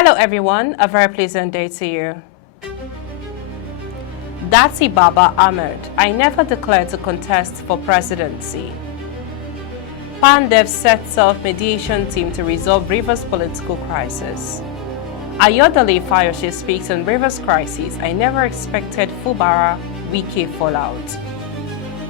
Hello everyone, a very pleasant day to you. Dati Baba Ahmed, I never declared to contest for presidency. PANDEF sets up mediation team to resolve Rivers political crisis. Ayodele Fayose speaks on Rivers crisis. I never expected Fubara Wike fallout.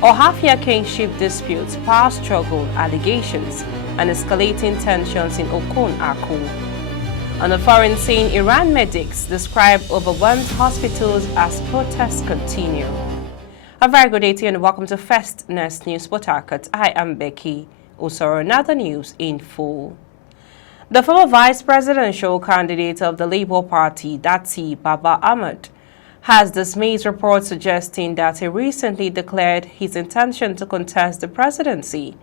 Ohafia kinship disputes, power struggle, allegations, and escalating tensions in Okun Aku. On a foreign scene, Iran medics describe overwhelmed hospitals as protests continue. A very good day to you and welcome to First News Port Harcourt. I am Becky. Also, another news in full. The former vice presidential candidate of the Labour Party, Dati Baba Ahmed, has dismissed reports suggesting that he recently declared his intention to contest the presidency.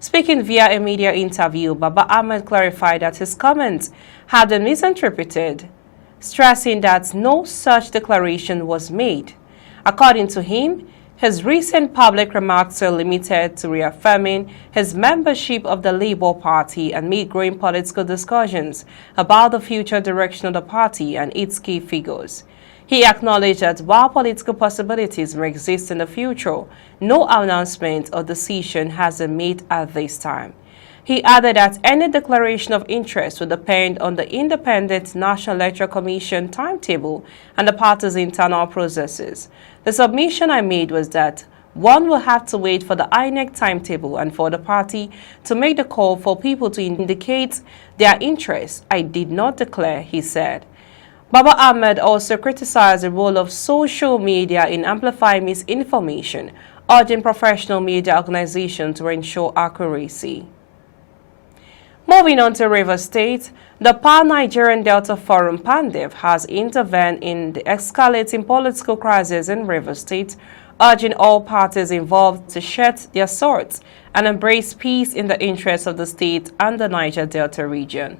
Speaking via a media interview, Baba Ahmed clarified that his comments had been misinterpreted, stressing that no such declaration was made. According to him, his recent public remarks are limited to reaffirming his membership of the Labour Party amid growing political discussions about the future direction of the party and its key figures. He acknowledged that while political possibilities may exist in the future, no announcement or decision has been made at this time. He added that any declaration of interest would depend on the Independent National Electoral Commission timetable and the party's internal processes. The submission I made was that one will have to wait for the INEC timetable and for the party to make the call for people to indicate their interest. I did not declare, he said. Baba Ahmed also criticized the role of social media in amplifying misinformation, urging professional media organizations to ensure accuracy. Moving on to Rivers State, the Pan-Nigerian Delta Forum PANDEF has intervened in the escalating political crisis in Rivers State, urging all parties involved to shed their swords and embrace peace in the interests of the state and the Niger Delta region.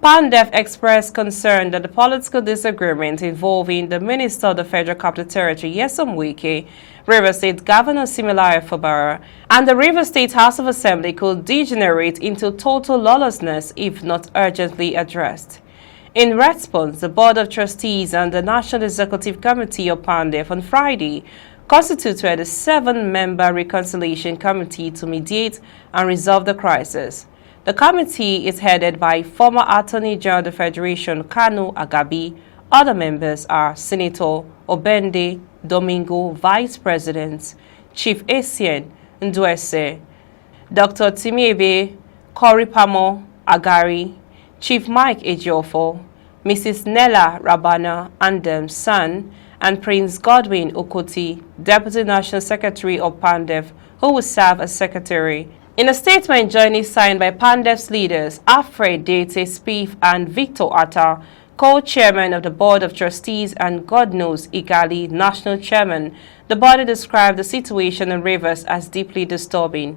PANDEF expressed concern that the political disagreement involving the Minister of the Federal Capital Territory, Nyesom Wike, Rivers State Governor Similayo Fubara, and the Rivers State House of Assembly could degenerate into total lawlessness if not urgently addressed. In response, the Board of Trustees and the National Executive Committee of PANDEF on Friday constituted a 7-member reconciliation committee to mediate and resolve the crisis. The committee is headed by former Attorney General of the Federation, Kanu Agabi. Other members are Senator Obende Domingo, Vice President, Chief Essien Ndwese, Dr. Timiebe Koripamo Agari, Chief Mike Ejiofo, Mrs. Nella Rabana Andem's son, and Prince Godwin Okoti, Deputy National Secretary of PANDEF, who will serve as Secretary. In a statement jointly signed by PANDEF's leaders, Alfred Dete Spieth and Victor Atta, co-chairman of the Board of Trustees, and Godnose Igali, national chairman, the body described the situation in Rivers as deeply disturbing.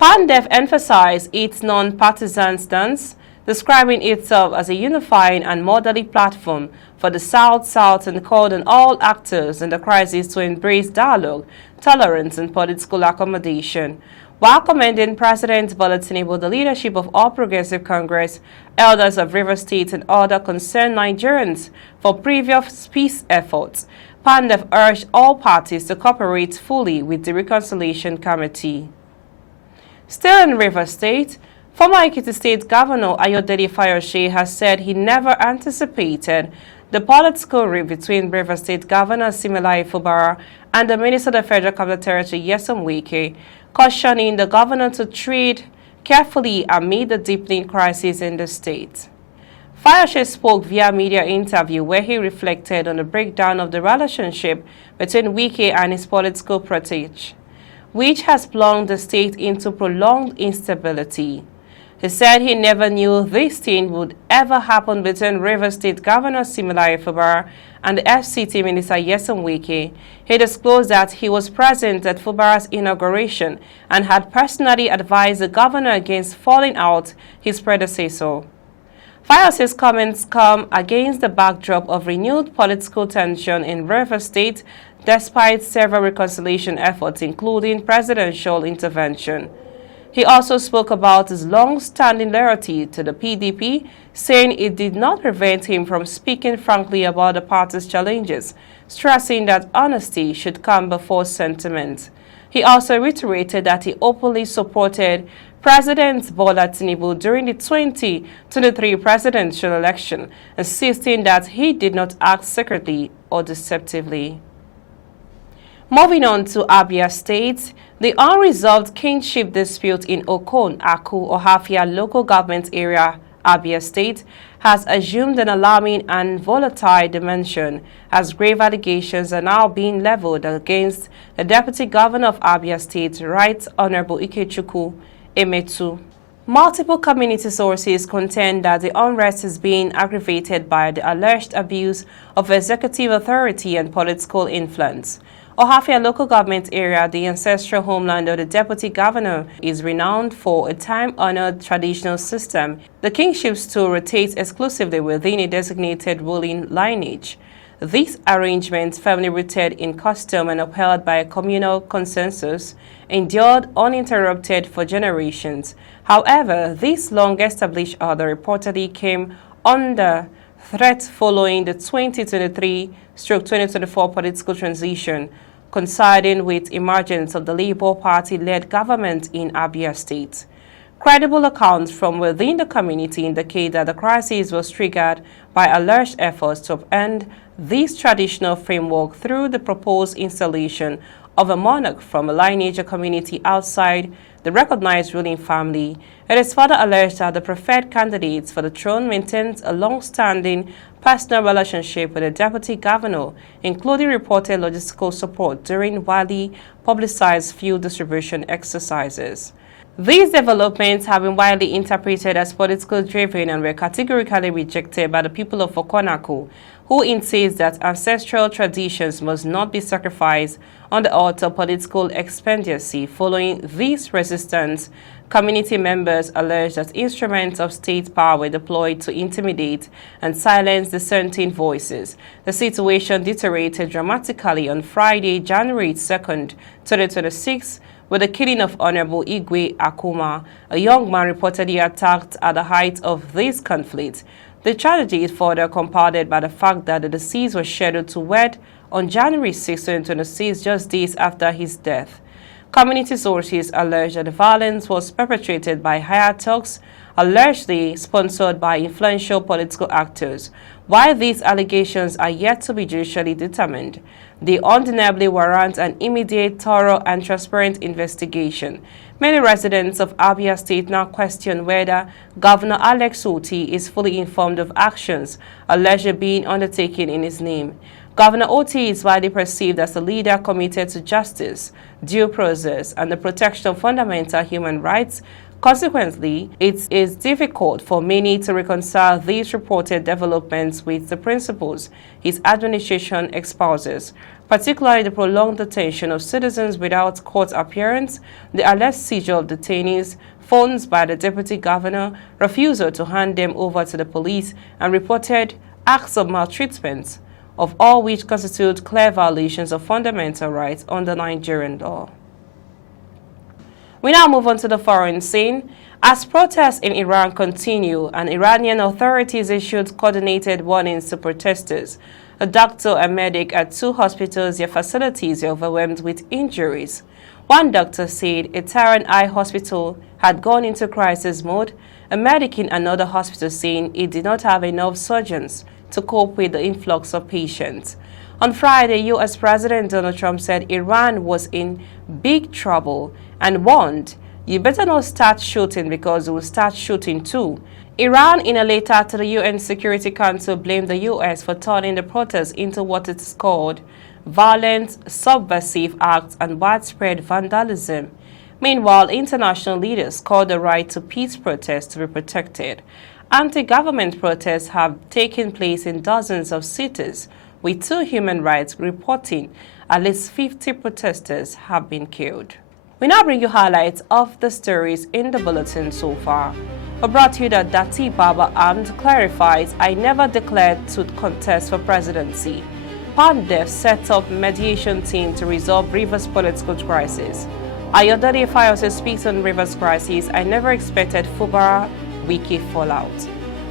PANDEF emphasized its non-partisan stance, describing itself as a unifying and motherly platform for the South and called on all actors in the crisis to embrace dialogue, tolerance, and political accommodation. While commending President Bola Tinubu, the leadership of All Progressive Congress, elders of Rivers State, and other concerned Nigerians for previous peace efforts, PANDEF urged all parties to cooperate fully with the Reconciliation Committee. Still in Rivers State, former Ekiti State Governor Ayodele Fayose has said he never anticipated the political rift between Rivers State Governor Similayo Fubara and the Minister of the Federal Capital Territory, Nyesom Wike, cautioning the governor to tread carefully amid the deepening crisis in the state. Fayose spoke via media interview where he reflected on the breakdown of the relationship between Wike and his political protege, which has plunged the state into prolonged instability. He said he never knew this thing would ever happen between Rivers State Governor Similayo Fubara and the FCT Minister Nyesom Wike. He disclosed that he was present at Fubara's inauguration and had personally advised the governor against falling out his predecessor. Fayose's comments come against the backdrop of renewed political tension in Rivers State despite several reconciliation efforts, including presidential intervention. He also spoke about his long-standing loyalty to the PDP, saying it did not prevent him from speaking frankly about the party's challenges, stressing that honesty should come before sentiment. He also reiterated that he openly supported President Bola Tinubu during the 2023 presidential election, insisting that he did not act secretly or deceptively. Moving on to Abia State, the unresolved kinship dispute in Okon, Aku, Ohafia local government area, Abia State, has assumed an alarming and volatile dimension as grave allegations are now being leveled against the Deputy Governor of Abia State, Right Honorable Ikechukwu Emetu. Multiple community sources contend that the unrest is being aggravated by the alleged abuse of executive authority and political influence. Ohafia local government area, the ancestral homeland of the deputy governor, is renowned for a time-honored traditional system. The kingship stool rotates exclusively within a designated ruling lineage. This arrangement, firmly rooted in custom and upheld by a communal consensus, endured uninterrupted for generations. However, this long-established order reportedly came under threat following the 2023-2024 political transition, coinciding with emergence of the Labour Party-led government in Abia State. Credible accounts from within the community indicate that the crisis was triggered by alleged efforts to upend this traditional framework through the proposed installation of a monarch from a lineage or community outside the recognized ruling family. It is further alleged that the preferred candidates for the throne maintains a long-standing personal relationship with the deputy governor, including reported logistical support during widely publicized fuel distribution exercises. These developments have been widely interpreted as politically driven and were categorically rejected by the people of Okonaku, who insist that ancestral traditions must not be sacrificed on the altar of political expediency. Following this resistance, community members allege that instruments of state power were deployed to intimidate and silence dissenting voices. The situation deteriorated dramatically on Friday, January 2nd, 2026, with the killing of Honorable Igwe Akuma, a young man reportedly attacked at the height of this conflict. The tragedy is further compounded by the fact that the deceased was scheduled to wed on January 6, 2026, just days after his death. Community sources allege that the violence was perpetrated by hired thugs, allegedly sponsored by influential political actors. While these allegations are yet to be judicially determined, they undeniably warrant an immediate, thorough, and transparent investigation. Many residents of Abia State now question whether Governor Alex Oti is fully informed of actions allegedly being undertaken in his name. Governor Oti is widely perceived as a leader committed to justice, due process, and the protection of fundamental human rights. Consequently, it is difficult for many to reconcile these reported developments with the principles his administration espouses, particularly the prolonged detention of citizens without court appearance, the alleged seizure of detainees, phones by the deputy governor, refusal to hand them over to the police, and reported acts of maltreatment, of all which constitute clear violations of fundamental rights under Nigerian law. We now move on to the foreign scene. As protests in Iran continue and Iranian authorities issued coordinated warnings to protesters, a doctor and medic at two hospitals, their facilities are overwhelmed with injuries. One doctor said a Tehran eye hospital had gone into crisis mode, a medic in another hospital saying it did not have enough surgeons to cope with the influx of patients. On Friday, U.S. President Donald Trump said Iran was in big trouble and warned, "You better not start shooting because we'll start shooting too." Iran, in a letter to the UN Security Council, blamed the U.S. for turning the protests into what it's called violent, subversive acts and widespread vandalism. Meanwhile, international leaders called the right to peace protests to be protected. Anti-government protests have taken place in dozens of cities, with two human rights reporting at least 50 protesters have been killed. We now bring you highlights of the stories in the bulletin so far. We brought you that Dati Baba Armed clarifies, "I never declared to contest for presidency." PANDEF set up mediation team to resolve Rivers political crisis. Ayodele Fayose speaks on Rivers crisis. I never expected Fubara wiki fallout.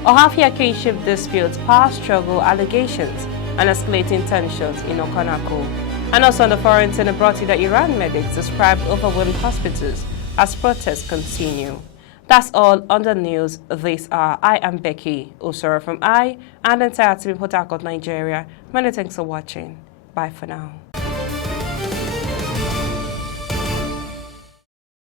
Ohafia kinship disputes, power struggle, allegations, and escalating tensions in Okanako. And also on the foreign center brought to the Iran medics described overwhelmed hospitals as protests continue. That's all on the news this hour. I am Becky Osoro from and the entire team in Port Harcourt, Nigeria. Many thanks for watching. Bye for now.